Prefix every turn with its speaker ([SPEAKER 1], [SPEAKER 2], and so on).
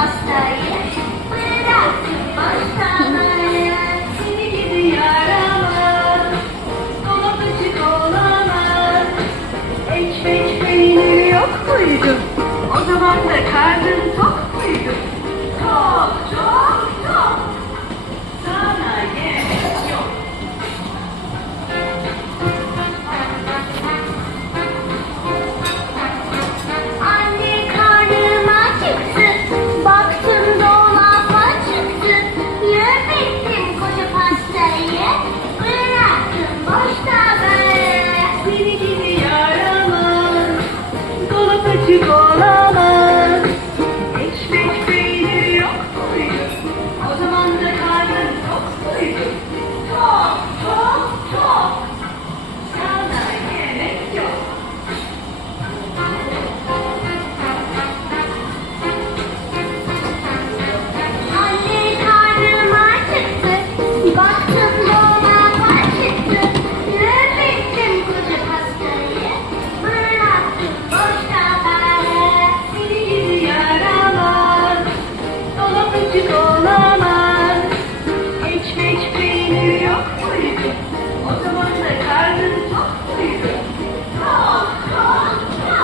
[SPEAKER 1] hastayı bıraktım hastaları
[SPEAKER 2] Seni gibi yaramaz Dolap açık olamaz Ekmek peyniri yok muydu? O zaman da karnım yük olamaz yok? O zaman da karnın tok